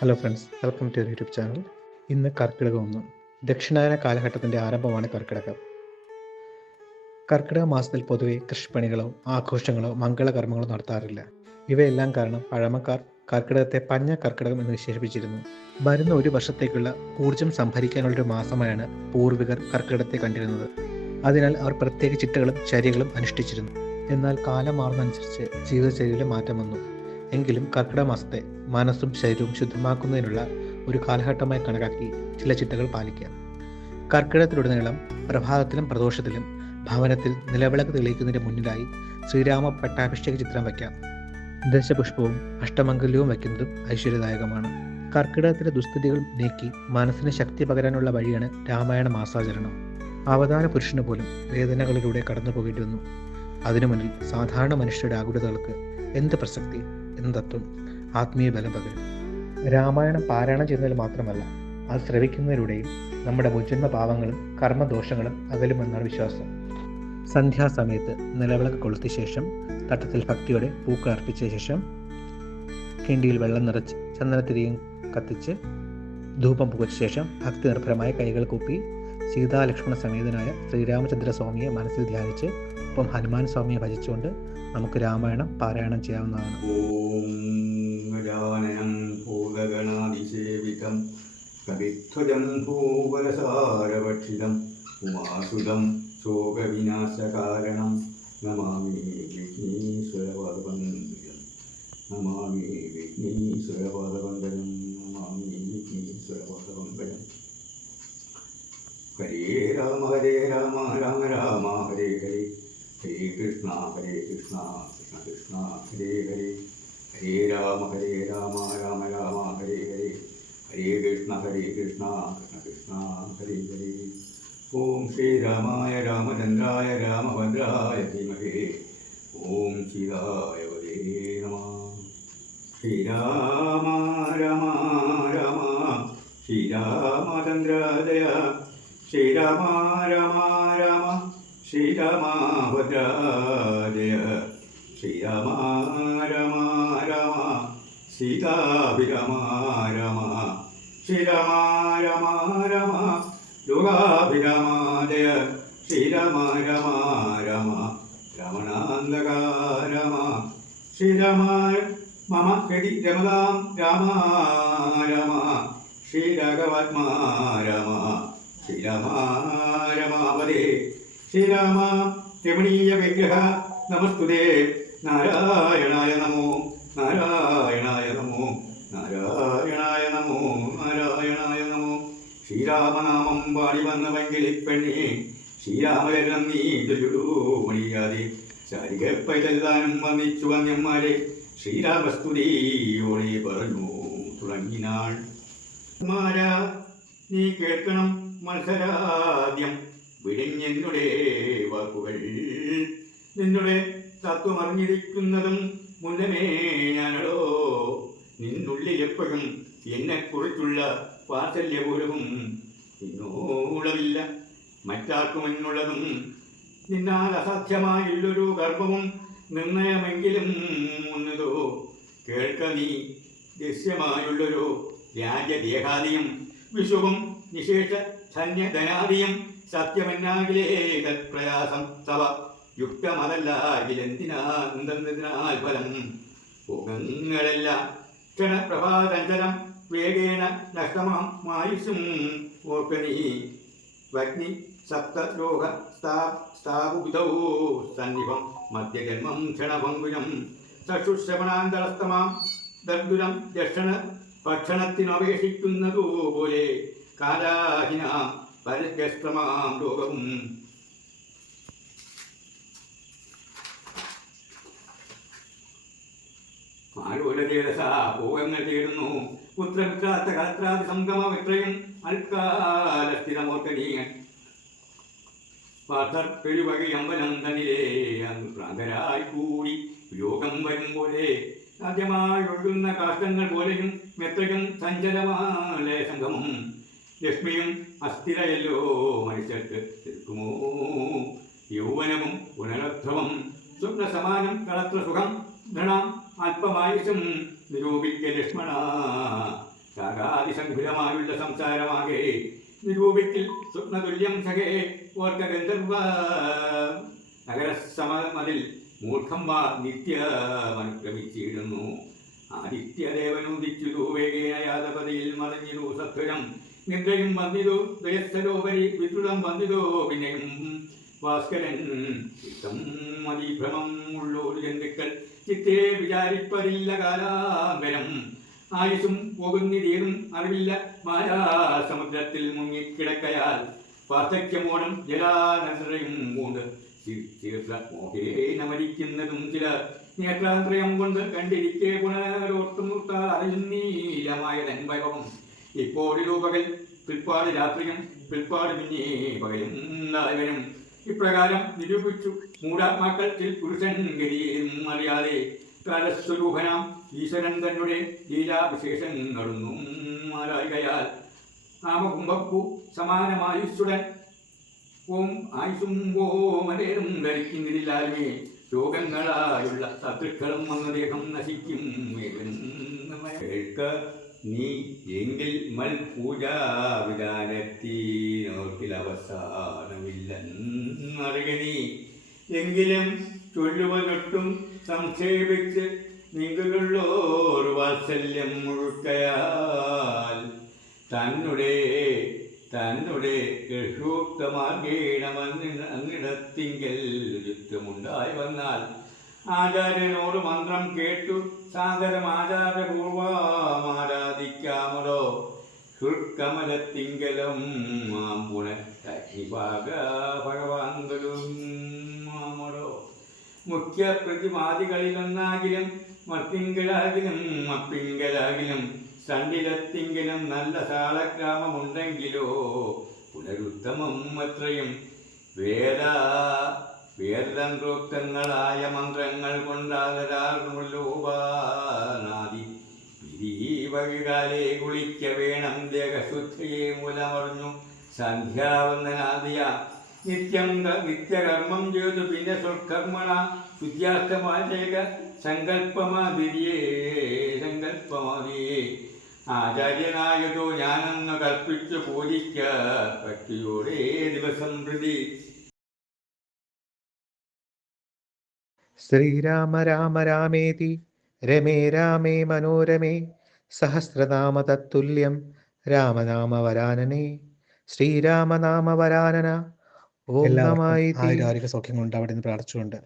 Hello friends welcome to YouTube channel ഇന്ന് കർക്കിടകം ഒന്ന്. ദക്ഷിണായന കാലഘട്ടത്തിന്റെ ആരംഭമാണ് കർക്കിടകം. കർക്കിടക മാസത്തിൽ പൊതുവെ കൃഷിപ്പണികളോ ആഘോഷങ്ങളോ മംഗളകർമ്മങ്ങളോ നടത്താറില്ല. ഇവയെല്ലാം കാരണം പഴമക്കാർ കർക്കിടകത്തെ പഞ്ഞ കർക്കിടകം എന്ന് വിശേഷിപ്പിച്ചിരുന്നു. വരുന്ന ഒരു വർഷത്തേക്കുള്ള ഊർജം സംഭരിക്കാനുള്ളൊരു മാസമായാണ് പൂർവികർ കർക്കിടകത്തെ കണ്ടിരുന്നത്. അതിനാൽ അവർ പ്രത്യേക ചിട്ടകളും ചര്യകളും അനുഷ്ഠിച്ചിരുന്നു. എന്നാൽ കാലം മാറുന്നതനുസരിച്ച് ജീവിതചര്യയിലെ മാറ്റം വന്നു. എങ്കിലും കർക്കിടക മാസത്തെ മനസ്സും ശരീരവും ശുദ്ധമാക്കുന്നതിനുള്ള ഒരു കാലഘട്ടമായി കണക്കാക്കി ചില ചിട്ടകൾ പാലിക്കാം. കർക്കിടത്തിലുടനീളം പ്രഭാതത്തിലും പ്രദോഷത്തിലും ഭവനത്തിൽ നിലവിളക്ക് തെളിയിക്കുന്നതിന് മുന്നിലായി ശ്രീരാമ പട്ടാഭിഷേക ചിത്രം വയ്ക്കാം. ദശപുഷ്പവും അഷ്ടമംഗല്യവും വയ്ക്കുന്നതും ഐശ്വര്യദായകമാണ്. കർക്കിടകത്തിലെ ദുസ്ഥിതികൾ നീക്കി മനസ്സിന് ശക്തി പകരാനുള്ള വഴിയാണ് രാമായണ മാസാചരണം. അവതാര പുരുഷന് പോലും വേദനകളിലൂടെ കടന്നു പോകേണ്ടി വന്നു. അതിനു മുന്നിൽ സാധാരണ മനുഷ്യരുടെ ആകുലതകൾക്ക് എന്ത് പ്രസക്തി എന്ന തത്വം? ആത്മീയ ബലം പകരും. രാമായണം പാരായണം ചെയ്യുന്നതിൽ മാത്രമല്ല അത് ശ്രവിക്കുന്നതിലൂടെയും നമ്മുടെ മുജന്മ പാവങ്ങളും കർമ്മദോഷങ്ങളും അകലുമെന്നാണ് വിശ്വാസം. സന്ധ്യാസമയത്ത് നിലവിളക്ക് കൊളുത്തിയ ശേഷം തട്ടത്തിൽ ഭക്തിയോടെ പൂക്കൾ അർപ്പിച്ച ശേഷം കിണ്ടിയിൽ വെള്ളം നിറച്ച് ചന്ദനത്തിരിയും കത്തിച്ച് ധൂപം പുകച്ച ശേഷം ഭക്തി നിർഭരമായ കൈകൾ കൂപ്പി സീതാലക്ഷ്മണ സമേതനായ ശ്രീരാമചന്ദ്ര സ്വാമിയെ മനസ്സിൽ ധ്യാനിച്ച് ഒപ്പം ഹനുമാൻ സ്വാമിയെ ഭജിച്ചുകൊണ്ട് നമുക്ക് രാമായണം പാരായണം ചെയ്യാവുന്നതാണ്. ധീരം കവിധ്വജം ഭൂവരസാരഭക്ഷിതം ഉമാസുതം ശോകവിനാശകാരണം. നമാമി വിഘ്നീശ്വരപാദപന്തം നമാമി വിഘ്നീശ്വരപാദപന്തം നമാമി വിഘ്നീശ്വരപാദപന്തം ഹരേ രാമ ഹരേ രാമ രാമ രാമ ഹരേ ഹരേ ഹരേ കൃഷ്ണ ഹരേ കൃഷ്ണ കൃഷ്ണ കൃഷ്ണ ഹരേ ഹരേ. ഹരേ രാമ ഹരേ രാമ രാമ രാമ ഹരേ ഹരേ. ഹരേ കൃഷ്ണ ഹരേ കൃഷ്ണ കൃഷ്ണ കൃഷ്ണ ഹരേ ഹരേ ഓം ശ്രീരാമായ രാമചന്ദ്രായ രാമഭദ്രായ ധീമഹേ ഓം സീതായ വരേ നമ ശ്രീരാമ രാമ രാമ ശ്രീരാമചന്ദ്ര ജയ ശ്രീരാമ രാമ രാമ ശ്രീരാമഭദ്ര ജയ ശ്രീരാമ രാമ രാമ സീതാഭിരാമ ശ്രീരമ രമ രമ ലോകാഭിരമ ജയ ശ്രീരമ രമ രമ രമണാന്തകാരമ ശ്രീരമ മമ കടി രമതാം രാമ രമ ശ്രീരഘവാത്മാ ശ്രീരാമ രമണീയ വിഗ്രഹ നമസ്തുതേ. നാരായണായ നമോ നാരായണായ നമോ നാരായ ശ്രീരാമനാമം പാടി വന്ന പെണ്ണി ശ്രീരാമചരണം നീ ചൊല്ലു മണിയാതെ. ശാരിക പൈതൽദാനം വന്നിച്ചു വന്യന്മാരെ ശ്രീരാമസ്തുതിയോടെ പറഞ്ഞു തുടങ്ങിനാൾ. നീ കേൾക്കണം മത്സരാദ്യം. വിഴിഞ്ഞെന്നുടെ വാക്കുകൾ. നിന്നുടെ തത്വമറിഞ്ഞിരിക്കുന്നതും മുന്നമേ ഞാനടോ. നിന്നുള്ളിലെപ്പോഴും എന്നെക്കുറിച്ചുള്ള വാത്സല്യപൂരവും നിന്നോളമില്ല മറ്റാർക്കും എന്നുള്ളതും നിന്നാൽ അസാധ്യമായുള്ളൊരു ഗർഭവും നിർണയമെങ്കിലും ഒന്നതോ കേൾക്ക നീ ദൃശ്യമായുള്ളൊരു രാജദേഹാദിയും വിഷുവും നിശേഷ ധന്യധനാദിയും സത്യമെന്നാകിലേ തത്പ്രയാസം. തവ യുക്തമതല്ലാകിലെന്തിനാൽ ഫലം? ഭോഗങ്ങളെല്ലാം ക്ഷണപ്രഭാതഞ്ചലം വേഗേന നഷ്ടമാം മായുസും ഓർക്ക നീ വഗ്നി സപ്തലോക സ്ഥാപുതൗ സന്നിഭം മധ്യജന്മം ക്ഷണഭംഗുരം ചക്ഷുശ്രവണാന്തരസ്തമാം ദർദുരം ദക്ഷണ ഭക്ഷണത്തിനപേക്ഷിക്കുന്നതു പോലെ കാലാഹിനാം പരഗ്രസ്തമാം ലോകവും ആലോലതേരസ ഭോഗങ്ങൾ ചേരുന്നു പുത്രമിത്രാത്ത കളത്രാതി സംഗമ വിത്രയും അൽക്കാലസ്ഥിതമോർക്കനീയൻ പാർത്ഥർ പെരുവകി അമ്പലം തന്നിലേ അന്ന് പ്രാന്തരായി കൂടി യോഗം വരും പോലെ സാധ്യമായൊഴുകുന്ന കാഷ്ടങ്ങൾ പോലെയും മെത്രയും സഞ്ചലമാലേ സംഗമം. ലക്ഷ്മിയും അസ്ഥിരയല്ലോ മനുഷ്യർക്ക് നിൽക്കുമോ? യൗവനവും പുനരുദ്ധവം സ്വപ്നസമാനം കളത്ര സുഖം ദൃഢം അല്പമായുഷം നിരൂപിക്ക ലക്ഷ്മണ. രാഗാതിസംഘുലമായുള്ള സംസാരമാകെ നിരൂപിക്കിൽ സ്വപ്നതുല്യം സഖേ ഓർക്ക ഗന്ധർവ. നഗരസമതിൽ മൂർഖം വാ നിത്യമനുക്രമിച്ചിടുന്നു ആദിത്യദേവനുദിച്ചു വേഗേന യാതപതിയിൽ മറിഞ്ഞിരു സത്വരം. നിദ്രയും വന്നിതു ദയസ്ഥരോപരി വിദ്രുതം വന്നിതോ പിന്നെയും ഭാസ്കരൻ. ചിത്തം മതിഭ്രമം ഉള്ളൂർ ജന്തുക്കൾ ചിത്തേ വിചാരിപ്പതില്ല കാലാന്തരം ആയുസും പോകുന്നിതേതും അറിവില്ല. മായാസമുദ്രത്തിൽ മുങ്ങിക്കിടക്കയാൽ വാർദ്ധക്യമോണം ജലാനന്ദയും മോഹേന മരിക്കുന്നതും ചില നേത്രാന്ത്രയം കൊണ്ട് കണ്ടിരിക്കെ പുനരോർത്തും അറിയുന്നീലമായ തൻവൈഭവം ഇപ്പോഴിലൂപകൽ പകൽ പിൽപ്പാട് രാത്രിയും പിൽപ്പാട് പിന്നെ നായകനും ഇപ്രകാരം നിരൂപിച്ചു മൂടാത്മാക്കൾ പുരുഷൻ ഗതിയും അറിയാതെ കാലസ്വരൂപനാം ഈശ്വരൻ തന്നെ ലീലാവിശേഷങ്ങളൊന്നും ആരായികയാൽ നാമകുംഭപ്പു സമാനമായുസ്സുടൻ ഓം ആയുസും ഓമലേറും ധരിക്കുന്നില്ലാലുമേ രോഗങ്ങളായുള്ള ശത്രുക്കളും വന്നദ്ദേഹം ദേഹം നശിക്കും. കേൾക്ക. നീ എങ്കിൽ മൽ പൂജാവിധാനത്തിനോർക്കിൽ അവസാനമില്ലെന്നറിയ നീ. എങ്കിലും ചൊല്ലുവനൊട്ടും സംക്ഷേപിച്ച് നിങ്ങളുള്ളോർ വാത്സല്യം മുഴുക്കയാൽ തന്നുടെ തന്നുടെ കേഷൂക്തമാർഗേണ അങ്ങിടത്തിങ്കൽ യുദ്ധമുണ്ടായി വന്നാൽ ആചാര്യനോട് മന്ത്രം കേട്ടു. സാദരം ആചാര്യപൂർവം ഹൃക്കമലത്തിങ്കലും മാമ്പുണ അഗ്നിഭാഗ ഭഗവാന്തലും മുഖ്യ പ്രതിവാദികളിലൊന്നാകിലും മത്തിങ്കലാകിലും മപ്പിങ്കലാകിലും സണ്ടിലത്തിങ്കിലും നല്ല താളഗ്രാമമുണ്ടെങ്കിലോ പുനരുത്തമം അത്രയും വേദ വേദതന്ത്രോക്തങ്ങളായ മന്ത്രങ്ങൾ കൊണ്ടാകരാറുള്ളോപാനാദി വിരീവകാലെ കുളിക്ക വേണം ദേഹശുദ്ധിയെ മൂലമറിഞ്ഞു. സന്ധ്യാവന്ദനാദിയ നിത്യം നിത്യകർമ്മം ചെയ്തു. പിന്നെ സ്വൽക്കർമ്മണ ശുദ്ധ്യാർത്ഥമാചേക സങ്കല്പമാതിരിയേ സങ്കല്പമാതിരിയേ. ആചാര്യനായതോ ഞാനെന്ന് കൽപ്പിച്ചു പൂജിക്ക. ഭക്തിയോടെ ദിവസം പ്രതി ശ്രീരാമ രാമ രാമേതി രമേ രാമേ മനോരമേ സഹസ്രനാമ തത്തുല്യം രാമനാമ വരാനനെ ശ്രീരാമനാമ വരാനന. ഓം നമായി ആരോഗ്യ സൗഖ്യങ്ങളുണ്ട് അവിടെ നിന്ന് പ്രാർത്ഥിച്ചുകൊണ്ട്.